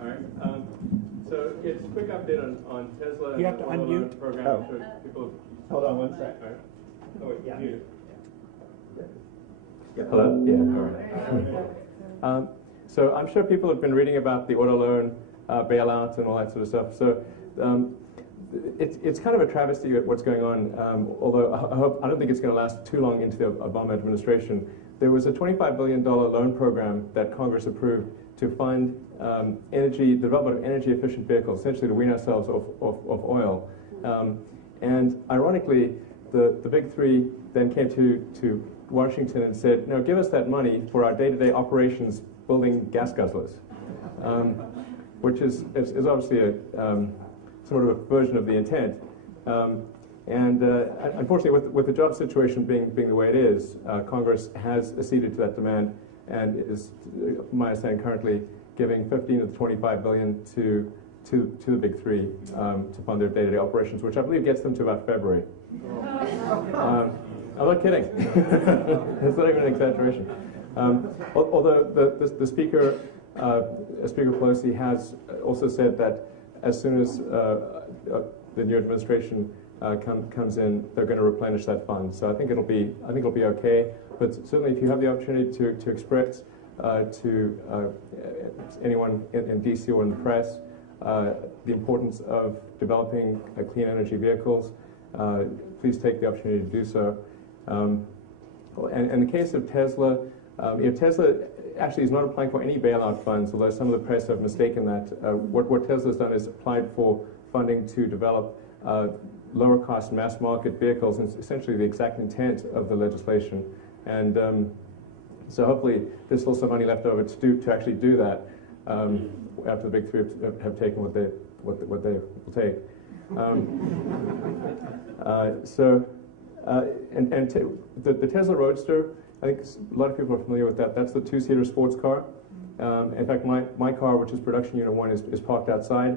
All right. So it's a quick update on Tesla. You have to unmute. Program. Oh. So people. Hold on one sec. All right. Oh wait, Yeah. mute. Hello? Yeah. All right. So I'm sure people have been reading about the auto loan bailout and all that sort of stuff. So it's kind of a travesty at what's going on. Although I don't think it's going to last too long into the Obama administration. There was a $25 billion loan program that Congress approved to fund development of energy-efficient vehicles, essentially to wean ourselves off oil. And ironically, the big three then came to Washington and said, no, give us that money for our day-to-day operations building gas guzzlers, which is obviously a sort of a version of the intent. Unfortunately, with the job situation being the way it is, Congress has acceded to that demand and is, my understanding, currently giving 15 of the 25 billion to the big three to fund their day-to-day operations, which I believe gets them to about February. I'm not kidding. It's not even an exaggeration. Although the Speaker, Speaker Pelosi, has also said that as soon as the new administration comes in, they're going to replenish that fund. So I think it'll be okay. But certainly, if you have the opportunity to express to anyone in DC or in the press the importance of developing clean energy vehicles, please take the opportunity to do so. And in the case of Tesla, Tesla actually is not applying for any bailout funds, although some of the press have mistaken that. What Tesla's done is applied for funding to develop lower-cost mass-market vehicles, and it's essentially the exact intent of the legislation. And so hopefully there's still some money left over to actually do that after the big three have taken what they will take. The Tesla Roadster, I think a lot of people are familiar with that. That's the two-seater sports car. In fact, my car, which is production unit 1, is parked outside.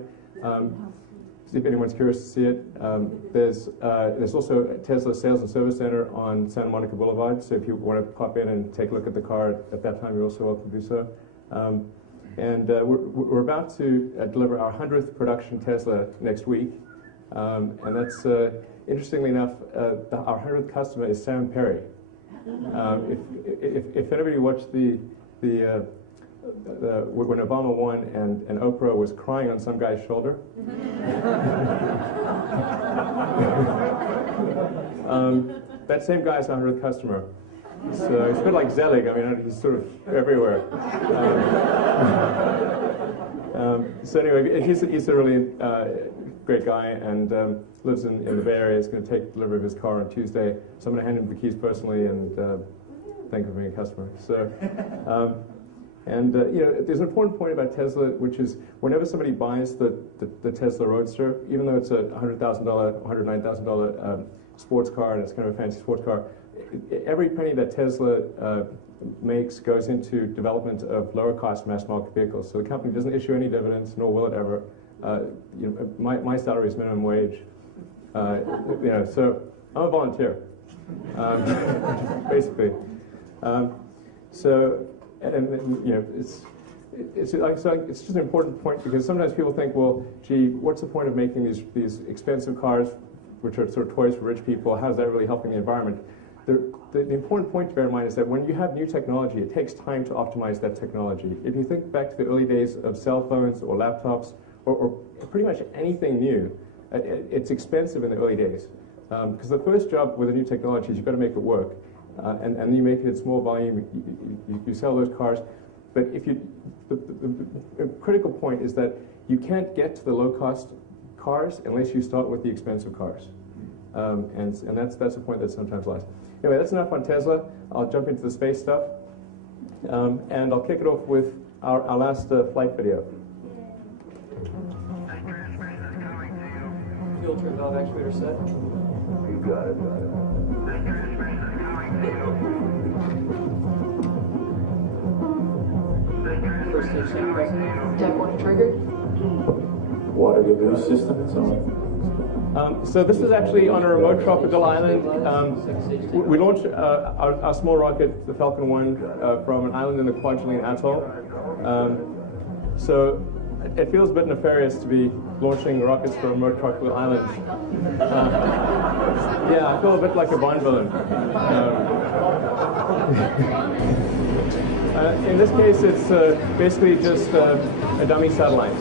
If anyone's curious to see it, there's also a Tesla Sales and Service Center on Santa Monica Boulevard. So if you want to pop in and take a look at the car at that time, you're also welcome to do so. We're about to deliver our 100th production Tesla next week, and that's interestingly enough, our 100th customer is Sam Perry. If anybody watched when Obama won and Oprah was crying on some guy's shoulder, that same guy's our 100th customer. So it's a bit like Zelig. I mean, he's sort of everywhere. So anyway, he's a really great guy and lives in the Bay Area. He's going to take delivery of his car on Tuesday. So I'm going to hand him the keys personally and thank him for being a customer. So. There's an important point about Tesla, which is whenever somebody buys the Tesla Roadster, even though it's a $100,000, $109,000 sports car, and it's kind of a fancy sports car, every penny that Tesla makes goes into development of lower-cost mass-market vehicles. So the company doesn't issue any dividends, nor will it ever. My salary is minimum wage. So I'm a volunteer, basically. It's just an important point because sometimes people think, well, gee, what's the point of making these expensive cars, which are sort of toys for rich people? How is that really helping the environment? The important point to bear in mind is that when you have new technology, it takes time to optimize that technology. If you think back to the early days of cell phones or laptops or pretty much anything new, it's expensive in the early days. Because the first job with a new technology is you've got to make it work. And then you make it in small volume, you sell those cars. But the critical point is that you can't get to the low-cost cars unless you start with the expensive cars. And that's a point that's sometimes lost. Anyway, that's enough on Tesla. I'll jump into the space stuff. And I'll kick it off with our last flight video. Fuel turned off, actuator set. You got it. First stage sequence. Deck 1 triggered. Water release system, it's on. So this is actually on a remote tropical island. We launched our small rocket, the Falcon 1, from an island in the Kwajalein Atoll. So it feels a bit nefarious to be launching rockets from remote tropical islands. Yeah, I feel a bit like a Bond villain. In this case, it's basically just a dummy satellite.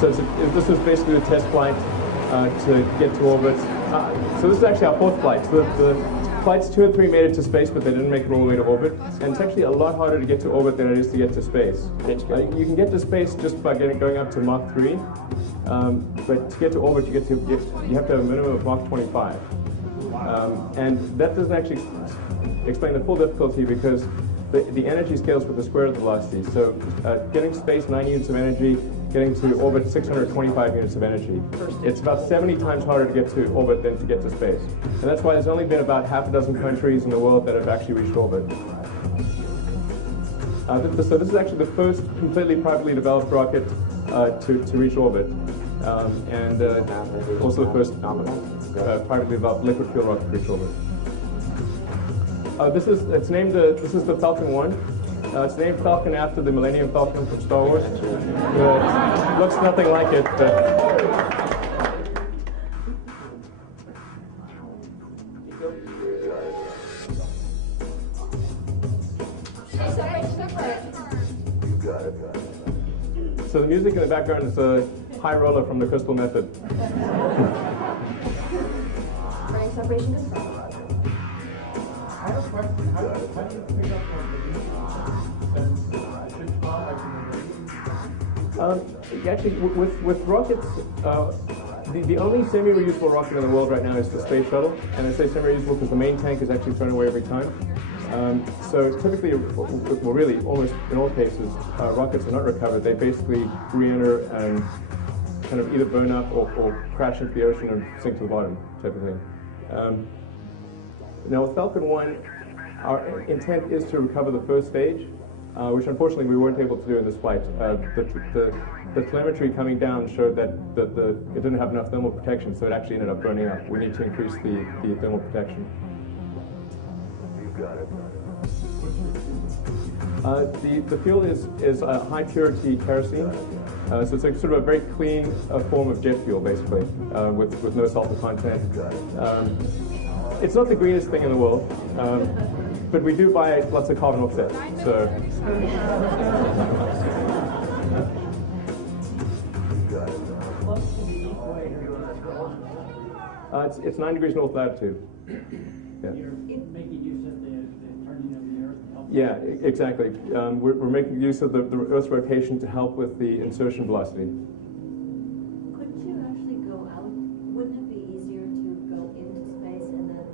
So this was basically a test flight to get to orbit. So this is actually our fourth flight. So the flights 2 and 3 made it to space, but they didn't make it all the way to orbit. And it's actually a lot harder to get to orbit than it is to get to space. You can get to space just by going up to Mach 3, but to get to orbit, you have to have a minimum of Mach 25. And that doesn't actually explain the full difficulty because the energy scales with the square of the velocity. So getting to space, 9 units of energy, getting to orbit, 625 units of energy. It's about 70 times harder to get to orbit than to get to space. And that's why there's only been about half a dozen countries in the world that have actually reached orbit. So this is actually the first completely privately developed rocket to reach orbit. And also the first privately developed liquid fuel rocket to reach orbit. This is the Falcon 1. It's named Falcon after the Millennium Falcon from Star Wars. It looks nothing like it. So the music in the background is a high roller from the Crystal Method. Running separation control. I have a question. How do you pick up Actually, with rockets, the only semi-reusable rocket in the world right now is the space shuttle. And I say semi-reusable because the main tank is actually thrown away every time. So typically, well really, almost in all cases, rockets are not recovered. They basically re-enter and kind of either burn up or crash into the ocean and sink to the bottom, typically. Now with Falcon 1, our intent is to recover the first stage, which unfortunately we weren't able to do in this flight. The telemetry coming down showed that it didn't have enough thermal protection, so it actually ended up burning up. We need to increase the thermal protection. The fuel is high purity kerosene, so it's like sort of a very clean form of jet fuel, basically, with no sulfur content. It's not the greenest thing in the world, but we do buy lots of carbon offsets. So. It's 9 degrees north latitude. Yeah. You're making use of the turning of the Earth? Yeah, exactly. We're making use of the Earth's rotation to help with the insertion velocity. Couldn't you actually go out? Wouldn't it be easier to go into space and then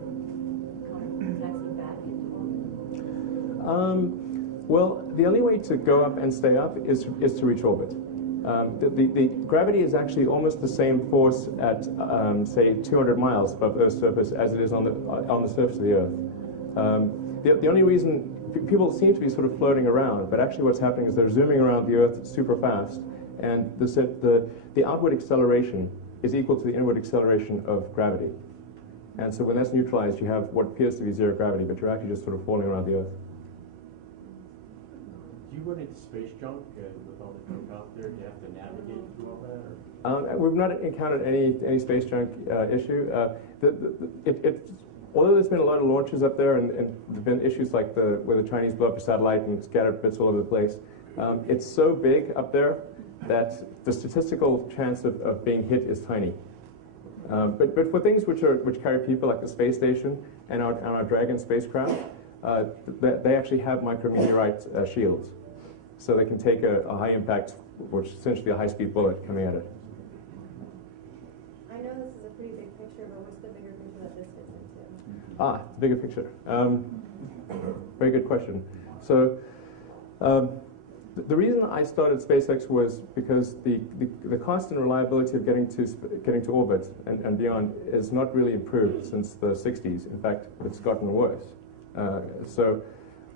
kind of taxi back into orbit? Well, the only way to go up and stay up is to reach orbit. The gravity is actually almost the same force at, say, 200 miles above Earth's surface as it is on the surface of the Earth. The only reason people seem to be sort of floating around, but actually what's happening is they're zooming around the Earth super fast, and the outward acceleration is equal to the inward acceleration of gravity. And so when that's neutralized, you have what appears to be zero gravity, but you're actually just sort of falling around the Earth. Do you run into space junk with all the junk out there? Do you have to navigate through all that? Or? We've not encountered any space junk issue. Although there's been a lot of launches up there, and there have been issues like where the Chinese blew up a satellite and scattered bits all over the place, it's so big up there that the statistical chance of being hit is tiny. But for things which carry people, like the space station and our Dragon spacecraft, they actually have micrometeorite shields, so they can take a high impact, which is essentially a high-speed bullet coming at it. I know this is a pretty big picture, but what's the bigger picture that this fits into? The bigger picture. Very good question. So the reason I started SpaceX was because the cost and reliability of getting to orbit and beyond is not really improved since the 60s. In fact, it's gotten worse.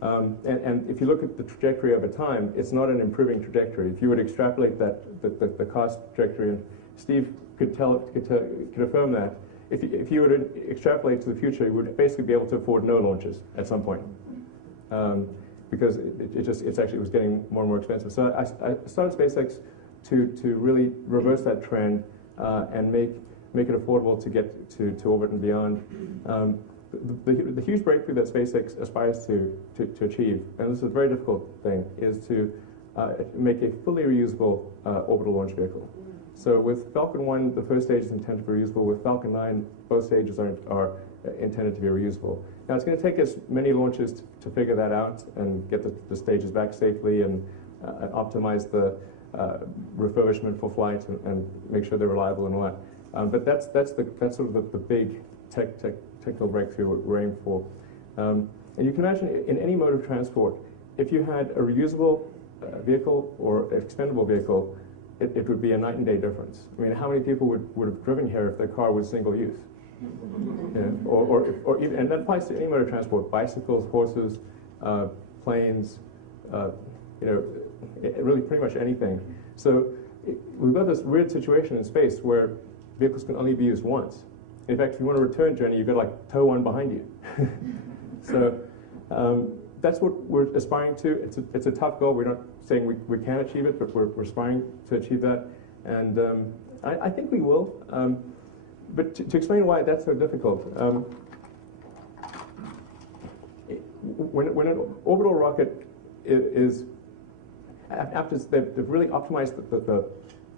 And if you look at the trajectory over time, it's not an improving trajectory. If you would extrapolate the cost trajectory, and Steve could affirm that, if you were to extrapolate to the future, you would basically be able to afford no launches at some point, because it was getting more and more expensive. So I started SpaceX to really reverse that trend and make it affordable to get to orbit and beyond. The huge breakthrough that SpaceX aspires to achieve, and this is a very difficult thing, is to make a fully reusable orbital launch vehicle. So with Falcon 1, the first stage is intended to be reusable. With Falcon 9, both stages are intended to be reusable. Now, it's going to take us many launches to figure that out and get the stages back safely and optimize the refurbishment for flight and make sure they're reliable and all that. But that's sort of the big technical breakthrough we're aiming for. And you can imagine in any mode of transport, if you had a reusable vehicle or an expendable vehicle, it would be a night and day difference. I mean, how many people would have driven here if their car was single use? Yeah. Or even, and that applies to any mode of transport: bicycles, horses, planes, really pretty much anything. So we've got this weird situation in space where vehicles can only be used once. In fact, if you want a return journey, you've got to tow one behind you. So that's what we're aspiring to. It's a tough goal. We're not saying we can achieve it, but we're aspiring to achieve that. And I think we will. But to explain why that's so difficult, when an orbital rocket is after they've really optimized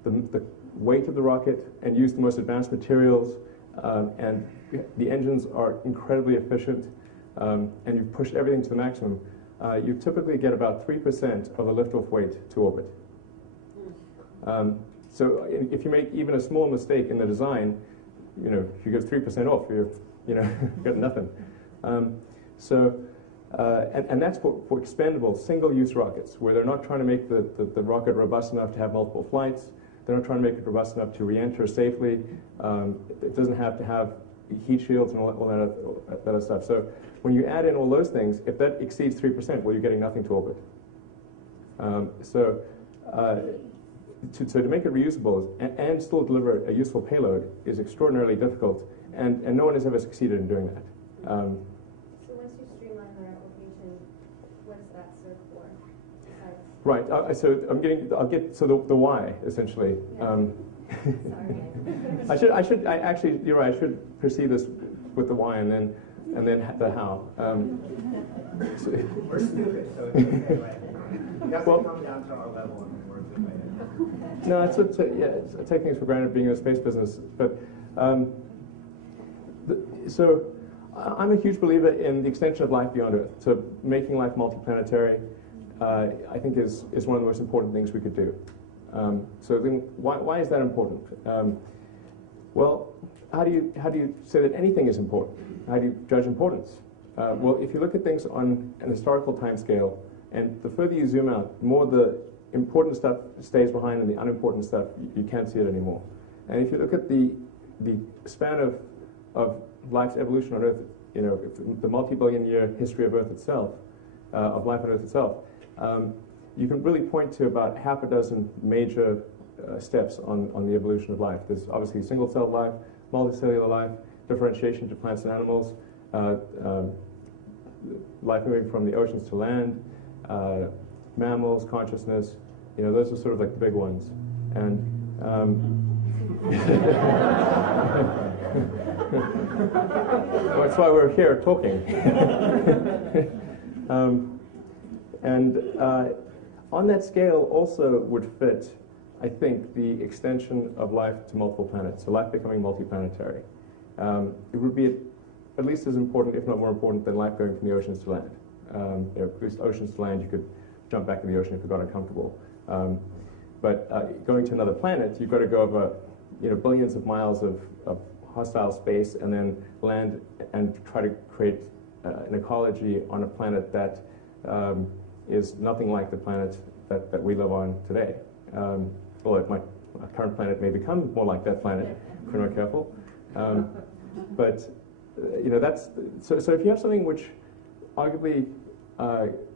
the weight of the rocket and used the most advanced materials, and the engines are incredibly efficient, and you've pushed everything to the maximum, you typically get about 3% of the liftoff weight to orbit. So if you make even a small mistake in the design, if you get 3% off, you've got nothing. And that's for expendable single-use rockets, where they're not trying to make the rocket robust enough to have multiple flights. They're not trying to make it robust enough to re-enter safely. It doesn't have to have heat shields and all that other stuff. So when you add in all those things, if that exceeds 3%, well, you're getting nothing to orbit. To make it reusable and still deliver a useful payload is extraordinarily difficult, and no one has ever succeeded in doing that. So once you streamline the application, what does that serve for? Right. So I'll get the why essentially. Yeah. Sorry. Actually, you're right. I should proceed this with the why and then the how. We're stupid, so it's okay. You have to come down to our level and work the way. No, I take things for granted being in the space business. But so I'm a huge believer in the extension of life beyond Earth. So making life multiplanetary, I think is one of the most important things we could do. So then, why is that important? Well, how do you say that anything is important? How do you judge importance? Well, if you look at things on an historical time scale, and the further you zoom out, the more the important stuff stays behind and the unimportant stuff, you can't see it anymore. And if you look at the span of life's evolution on Earth, the multi-billion year history of Earth itself, of life on Earth itself, you can really point to about half a dozen major steps on the evolution of life. There's obviously single-celled life, multicellular life, differentiation to plants and animals, life moving from the oceans to land, mammals, consciousness. Those are sort of like the big ones. And that's why we're here talking. On that scale also would fit, I think, the extension of life to multiple planets, so life becoming multiplanetary. It would be at least as important, if not more important, than life going from the oceans to land. Because oceans to land, you could jump back in the ocean if you got uncomfortable. But going to another planet, you've got to go over billions of miles of hostile space and then land and try to create an ecology on a planet that is nothing like the planet that we live on today. Although our current planet may become more like that planet if we're not careful. That's so if you have something which arguably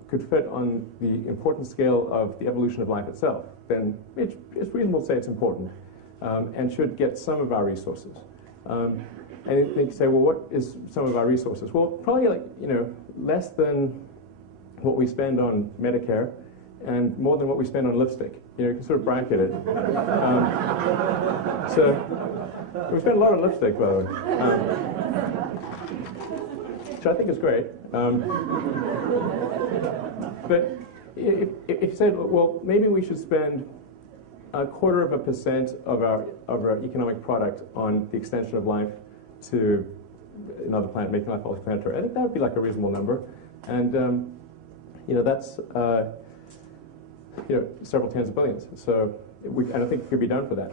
could fit on the important scale of the evolution of life itself, then it's reasonable to say it's important and should get some of our resources. And you say, well, what is some of our resources? Well, probably less than what we spend on Medicare and more than what we spend on lipstick. You know, you can sort of bracket it. So we spend a lot on lipstick, by the way, which I think is great. But if you said, well, maybe we should spend 0.25% of our economic product on the extension of life to another planet, making life planetary. I think that would be like a reasonable number, and you know, that's you know, several tens of billions. So and I think it could be done for that.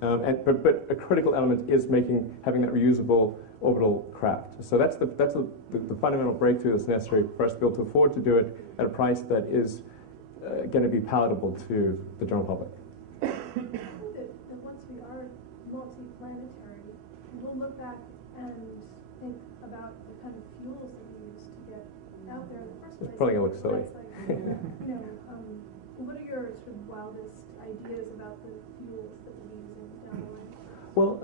But a critical element is having that reusable orbital craft. So that's the fundamental breakthrough that's necessary for us to be able to afford to do it at a price that is going to be palatable to the general public. I think that once we are multi-planetary, we'll look back and think about the kind of fuels that we use to get out there in the first place. It's probably going to look silly. That's like, you know, what are your sort of wildest ideas about the fuels that we'll be using down the line? Well,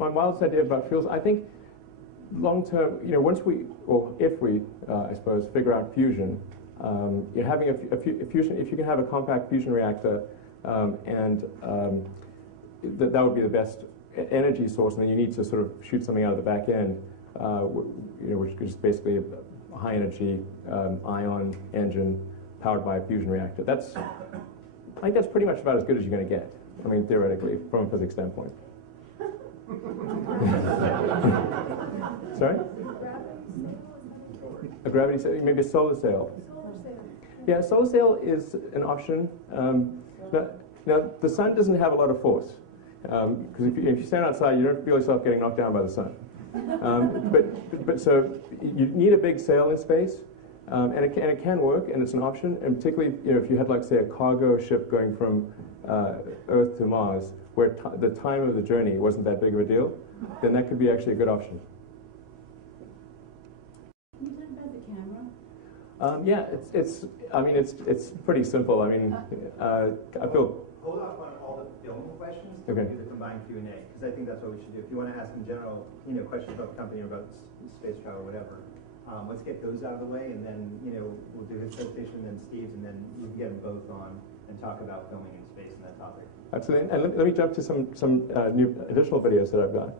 my wildest idea about fuels, I think long term, you know, once we, or if we, I suppose, figure out fusion, you're having a fusion, if you can have a compact fusion reactor, that would be the best energy source, and then you need to sort of shoot something out of the back end, you know, which is basically a high energy ion engine powered by a fusion reactor. I think that's pretty much about as good as you're going to get. I mean, theoretically, from a physics standpoint. Sorry? A gravity sail, maybe a solar sail. Yeah, a solar sail is an option. Now, the sun doesn't have a lot of force, because if you stand outside, you don't feel yourself getting knocked down by the sun. But so you need a big sail in space, and it can work, and it's an option. And particularly, you know, if you had, like, say, a cargo ship going from Earth to Mars, where the time of the journey wasn't that big of a deal, then that could be actually a good option. Can you talk about the camera? Yeah, I mean, it's pretty simple. I mean, I feel. Hold off on all the film questions to Okay. do the combined Q&A, because I think that's what we should do. If you want to ask in general, you know, questions about the company or about space travel or whatever, let's get those out of the way, and then, you know, we'll do his presentation and then Steve's, and then we can get them both on and talk about filming in space and that topic. Absolutely. And let me jump to some new additional videos that I've got.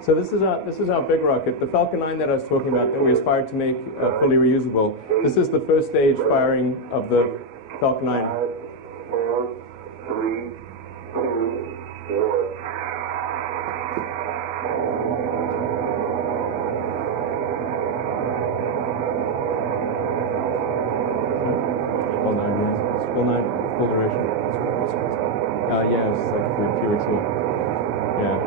So this is our big rocket, the Falcon 9 that I was talking about, that we aspired to make fully reusable. This is the first stage firing of the Falcon 9. 5, 4, 3, 2, 1. All 9 years. Full 9, full duration. Yeah, it's like a few weeks ago. Yeah.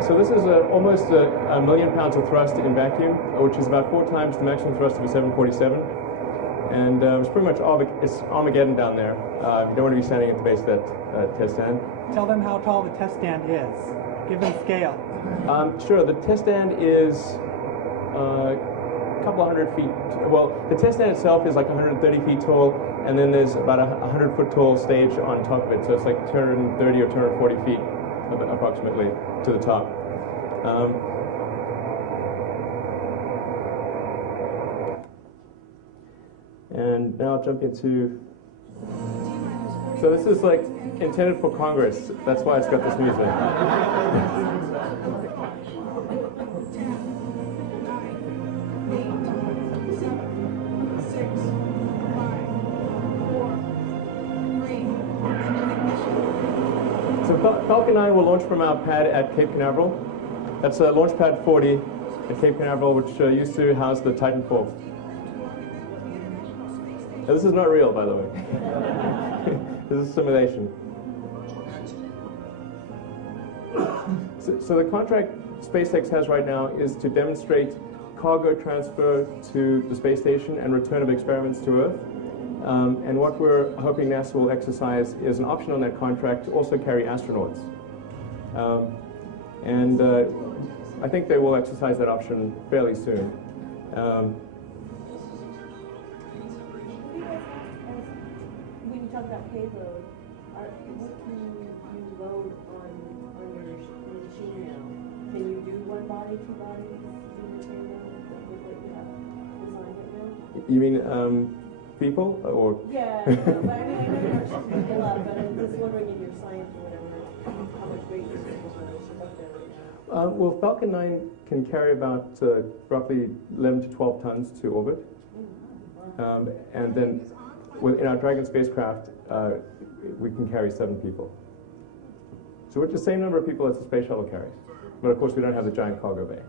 So this is almost a million pounds of thrust in vacuum, which is about 4 times the maximum thrust of a 747. And it's pretty much it's Armageddon down there. You don't want to be standing at the base of that test stand. Tell them how tall the test stand is. Give them scale. Sure, the test stand is a couple of hundred feet. Well, the test stand itself is like 130 feet tall, and then there's about a 100-foot tall stage on top of it. So it's like 230 or 240 feet approximately to the top. And now I'll jump into. So this is like intended for Congress. That's why it's got this music. 6, 5, 4, 3. So Falcon 9 will launch from our pad at Cape Canaveral. That's launch pad 40 at Cape Canaveral, which used to house the Titan IV. Now, this is not real, by the way. This is simulation. So the contract SpaceX has right now is to demonstrate cargo transfer to the space station and return of experiments to Earth. And what we're hoping NASA will exercise is an option on that contract to also carry astronauts. I think they will exercise that option fairly soon. When you talk about payload, What can you load on your machine now? Can you do one body, two bodies, with what you have designed right now? You mean people or? Yeah, no, but I mean, I know you're shooting people up, but I'm just wondering in your science or whatever, how much weight you're able to ship up there right now. Well, Falcon 9 can carry about roughly 11 to 12 tons to orbit. And then in our Dragon spacecraft, we can carry 7 people. So we're the same number of people as the space shuttle carries. But of course, we don't have the giant cargo bay.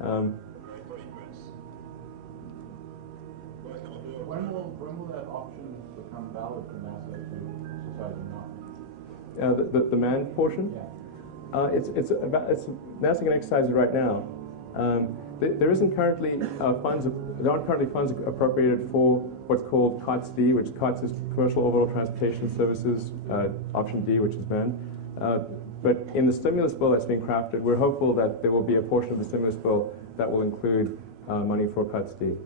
So, when will that option become valid for NASA to exercise or not? the manned portion? Yeah. NASA can exercise it right now. There isn't currently there aren't currently funds appropriated for what's called COTS-D, which COTS is Commercial Orbital Transportation Services, option D, which is manned. But in the stimulus bill that's being crafted, we're hopeful that there will be a portion of the stimulus bill that will include money for COTS-D.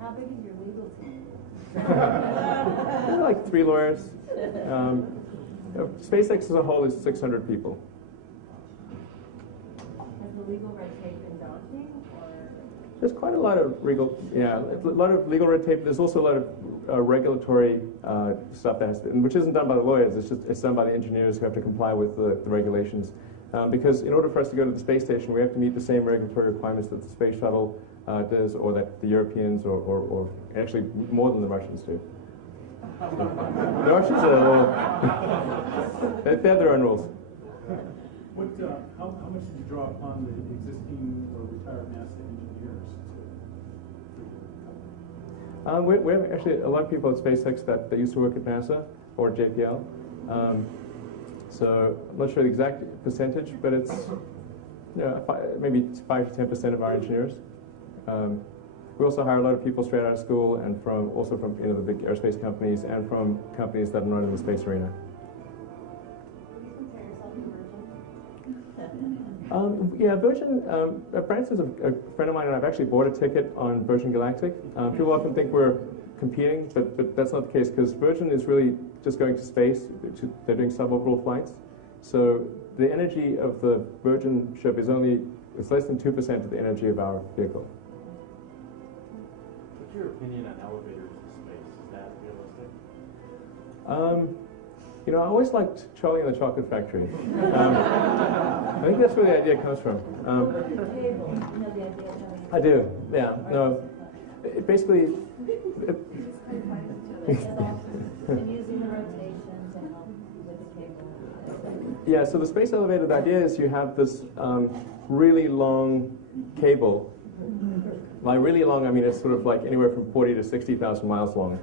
How big is your legal team? Like 3 lawyers. SpaceX as a whole is 600 people. Has the legal red tape been daunting, or? There's quite a lot of legal red tape. There's also a lot of regulatory stuff that has to, which isn't done by the lawyers. It's done by the engineers who have to comply with the regulations. Because in order for us to go to the space station, we have to meet the same regulatory requirements that the space shuttle does, or that the Europeans, or actually more than the Russians do. The Russians are all, they have their own rules. How much do you draw upon the existing or retired NASA engineers? We have actually a lot of people at SpaceX that used to work at NASA or JPL. So I'm not sure the exact percentage, but it's maybe 5 to 10% of our engineers. We also hire a lot of people straight out of school and from the big aerospace companies and from companies that are not in the space arena. Virgin, Brance is a friend of mine, and I've actually bought a ticket on Virgin Galactic. People often think we're competing, but that's not the case, because Virgin is really just going to space. They're doing suborbital flights. So the energy of the Virgin ship is it's less than 2% of the energy of our vehicle. What's your opinion on elevators to space? Is that realistic? I always liked Charlie and the Chocolate Factory. I think that's where the idea comes from. I do, yeah. No, basically... Yeah, so the space elevator, the idea is you have this really long cable. By really long, I mean it's sort of like anywhere from 40 to 60,000 miles long.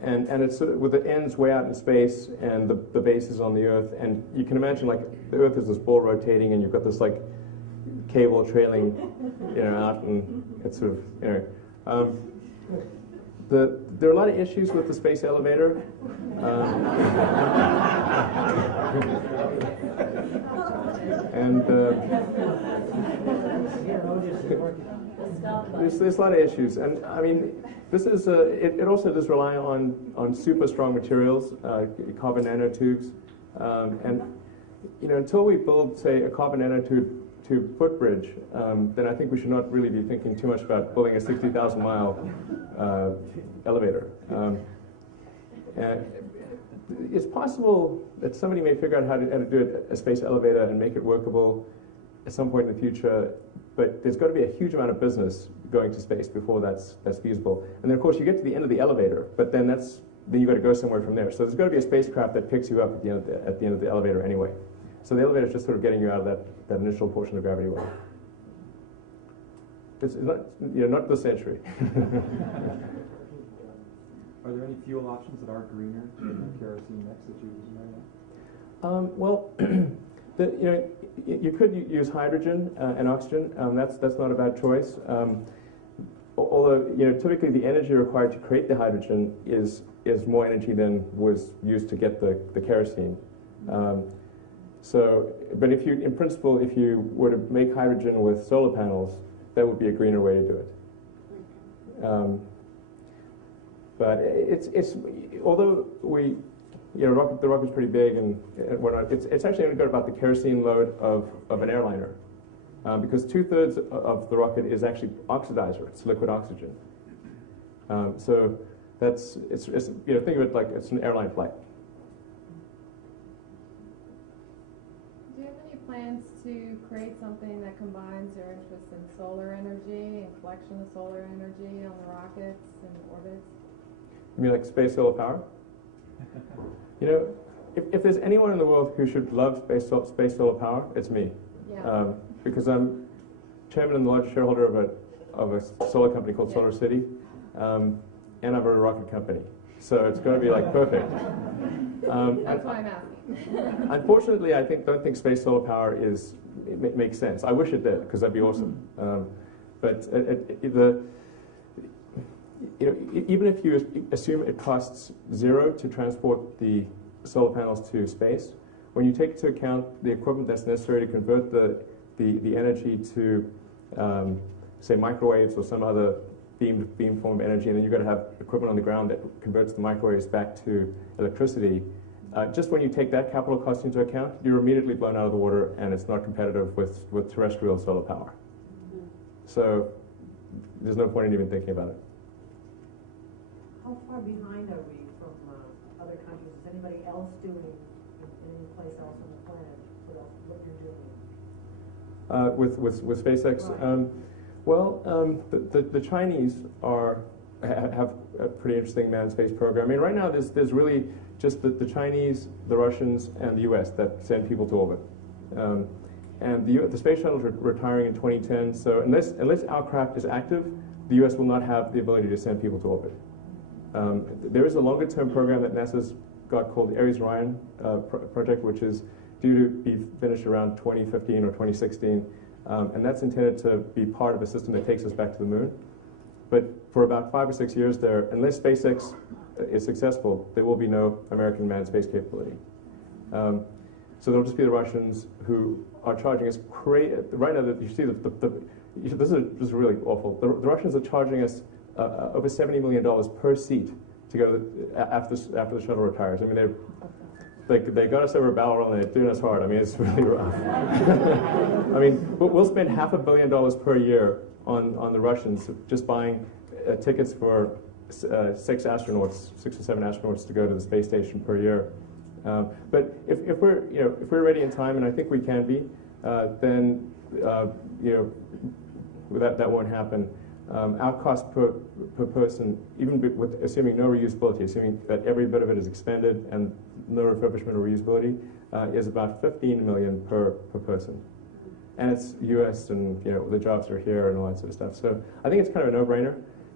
And it's sort of, with the ends way out in space, and the base is on the Earth. And you can imagine, like, the Earth is this ball rotating, and you've got this, like, cable trailing, out, and it's sort of, there are a lot of issues with the space elevator. There's a lot of issues, and I mean, this is it also does rely on super strong materials, carbon nanotubes, and until we build, say, a carbon nanotube footbridge, then I think we should not really be thinking too much about building a 60,000 mile elevator. And it's possible that somebody may figure out how to do a space elevator and make it workable at some point in the future, but there's got to be a huge amount of business going to space before that's feasible. And then, of course, you get to the end of the elevator, but then you've got to go somewhere from there. So there's got to be a spacecraft that picks you up at the end of the elevator anyway. So the elevator is just sort of getting you out of that initial portion of gravity well. It's not this century. Are there any fuel options that are greener than the kerosene mix that you're using right now? Well, you could use hydrogen and oxygen. That's not a bad choice. Although typically the energy required to create the hydrogen is more energy than was used to get the kerosene. But in principle, if you were to make hydrogen with solar panels, that would be a greener way to do it. But it's although the rocket's pretty big and whatnot, it's actually only got about the kerosene load of an airliner, because 2/3 of the rocket is actually oxidizer. It's liquid oxygen. So think of it like it's an airline flight. Do you have any plans to create something that combines your interest in solar energy and collection of solar energy on the rockets and orbits? You mean like space solar power? If there's anyone in the world who should love space solar power, it's me. Yeah. Because I'm chairman and the largest shareholder of a solar company called Solar City, and I've a rocket company. So it's going to be like perfect. That's why I'm asking. Unfortunately, I don't think space solar power makes sense. I wish it did, because that'd be awesome. But even if you assume it costs zero to transport the solar panels to space, when you take into account the equipment that's necessary to convert the energy to, say, microwaves or some other beam form of energy, and then you've got to have equipment on the ground that converts the microwaves back to electricity, just when you take that capital cost into account, you're immediately blown out of the water, and it's not competitive with terrestrial solar power. So there's no point in even thinking about it. How far behind are we from other countries? Is anybody else doing in any place else on the planet what you're doing? With SpaceX, right. The Chinese have a pretty interesting manned space program. I mean, right now there's really just the Chinese, the Russians, and the U.S. that send people to orbit. And the space shuttle is retiring in 2010. So unless our craft is active, the U.S. will not have the ability to send people to orbit. There is a longer-term program that NASA's got called the Ares-Orion project, which is due to be finished around 2015 or 2016, and that's intended to be part of a system that takes us back to the moon. But for about 5 or 6 years there, unless SpaceX is successful, there will be no American manned space capability. So there'll just be the Russians who are charging us right now. That you see this is really awful. The Russians are charging us over $70 million per seat to go after the shuttle retires. I mean, they got us over a barrel and they're doing us hard. I mean, it's really rough. I mean, we'll spend $500 million per year on the Russians just buying tickets for 6 or 7 astronauts to go to the space station per year. But if we're ready in time, and I think we can be, then that won't happen. Our cost per person, even with assuming no reusability, assuming that every bit of it is expended and no refurbishment or reusability, is about $15 million per person. And it's U.S. and the jobs are here and all that sort of stuff. So I think it's kind of a no-brainer.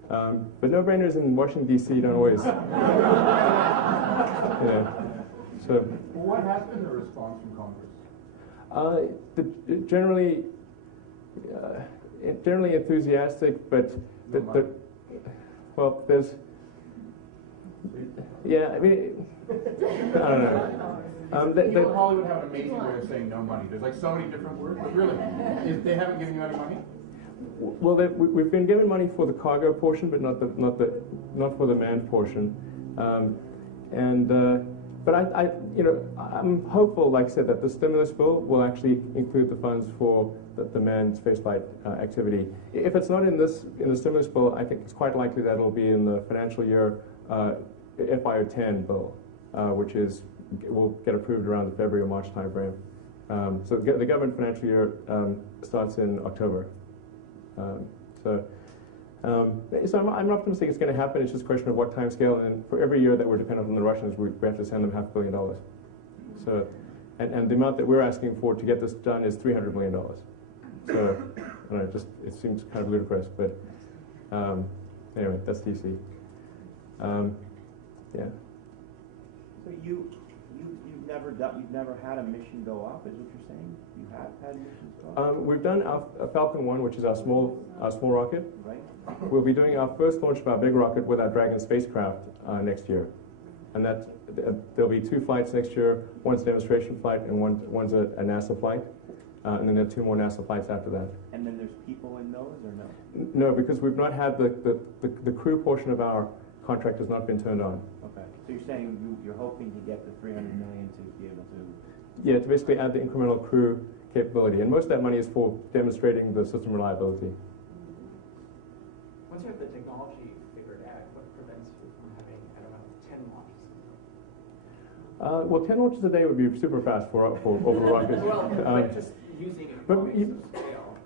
But no-brainers in Washington D.C. don't always. So. Well, what has been the response from Congress? Generally enthusiastic, but there's. Yeah, I mean, I don't know. People in Hollywood have an amazing way of saying no money. There's like so many different words, but really, they haven't given you any money? Well, we've been given money for the cargo portion, but not for the manned portion. But I'm hopeful, like I said, that the stimulus bill will actually include the funds for the manned spaceflight activity. If it's not in the stimulus bill, I think it's quite likely that it'll be in the financial year FY10 bill, which will get approved around the February or March timeframe. So the government financial year starts in October. So I'm optimistic it's going to happen. It's just a question of what time scale, and for every year that we're dependent on the Russians, we have to send them $500 million. So, and the amount that we're asking for to get this done is $300 million. So, I don't know, it seems kind of ludicrous, but anyway, that's DC. Yeah. So you've never had a mission go up, is what you're saying? You have had missions go up? We've done our Falcon 1, which is our small rocket. Right. We'll be doing our first launch of our big rocket with our Dragon spacecraft next year, and there'll be 2 flights next year. One's a demonstration flight, and one's a NASA flight, and then there are 2 more NASA flights after that. And then there's people in those, or no? No, because we've not had the crew portion of our contract has not been turned on. Okay, so you're saying you're hoping to get the 300 million to be able to... Yeah, to basically add the incremental crew capability. And most of that money is for demonstrating the system reliability. Once you have the technology figured out, what prevents you from having, I don't know, 10 launches? Well, 10 launches a day would be super fast for over rockets. Well, but just using economies of scale.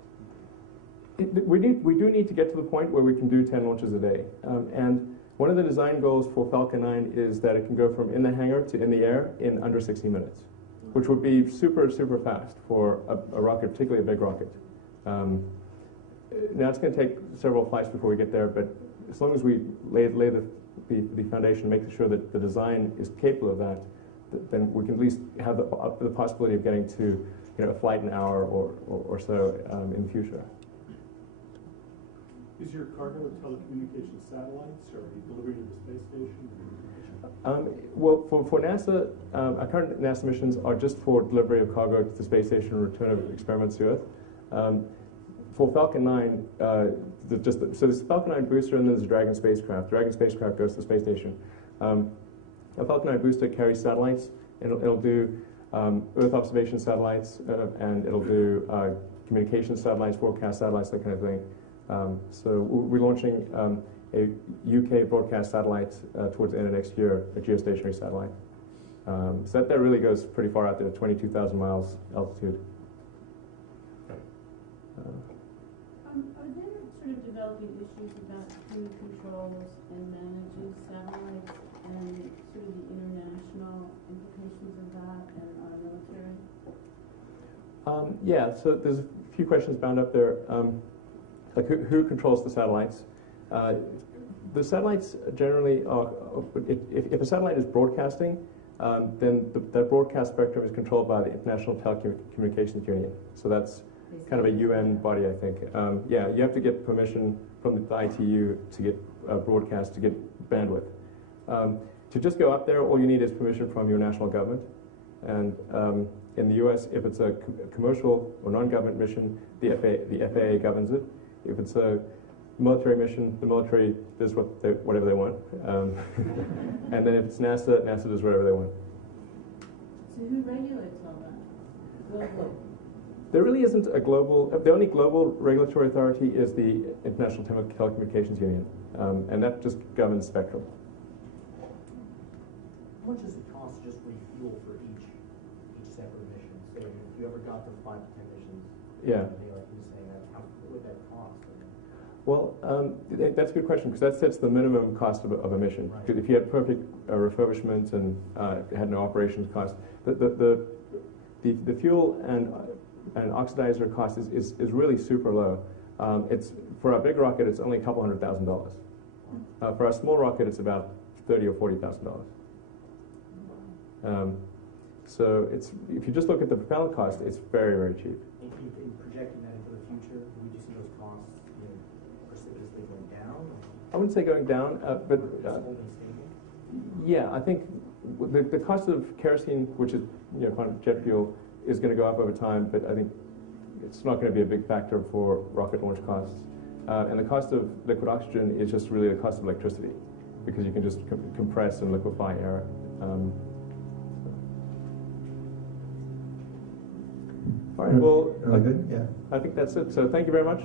We do need to get to the point where we can do 10 launches a day. And one of the design goals for Falcon 9 is that it can go from in the hangar to in the air in under 60 minutes, which would be super, super fast for a rocket, particularly a big rocket. Now, it's going to take several flights before we get there, but as long as we lay the foundation, making sure that the design is capable of that, then we can at least have the possibility of getting to a flight an hour or so in the future. Is your cargo telecommunications satellites, or are you delivering to the space station? Well, for NASA, our current NASA missions are just for delivery of cargo to the space station and return of experiments to Earth. For Falcon 9, so there's the Falcon 9 booster and then there's a Dragon spacecraft. Dragon spacecraft goes to the space station. A Falcon 9 booster carries satellites. It'll do Earth observation satellites, and it'll do communication satellites, forecast satellites, that kind of thing. So we're launching a UK broadcast satellite towards the end of next year, a geostationary satellite. So that really goes pretty far out there, 22,000 miles altitude. Are there sort of developing issues about who controls and manages satellites and sort of the international implications of that and our military? Yeah, so there's a few questions bound up there. Like who controls the satellites? The satellites generally are, if a satellite is broadcasting, then that broadcast spectrum is controlled by the International Telecommunications Union. So that's kind of a UN body, I think. Yeah, you have to get permission from the ITU to get broadcast, to get bandwidth. To just go up there, all you need is permission from your national government. And in the US, if it's a commercial or non-government mission, the FAA governs it. If it's a military mission, the military does whatever they want. And then if it's NASA, NASA does whatever they want. So who regulates all that? Globally? There really isn't a global, the only global regulatory authority is the International Telecommunications Union, and that just governs spectrum. How much does it cost just refuel for each separate mission? So if you ever got to 5 to 10 missions, yeah. like you were saying, what would that cost? Well, that's a good question, because that sets the minimum cost of a mission. Right. If you had perfect refurbishment and had no operations cost, the fuel and oxidizer cost is really super low. It's for a big rocket, it's only a couple $100,000. For a small rocket, it's about $30,000 or $40,000. So it's, if you just look at the propellant cost, it's very, very cheap. In projecting that into the future, would you see those costs precipitously going down? I wouldn't say going down, but yeah, I think the cost of kerosene, which is kind of jet fuel, is going to go up over time, but I think it's not going to be a big factor for rocket launch costs. And the cost of liquid oxygen is just really the cost of electricity, because you can just compress and liquefy air. All right, well, good? Yeah. I think that's it. So thank you very much.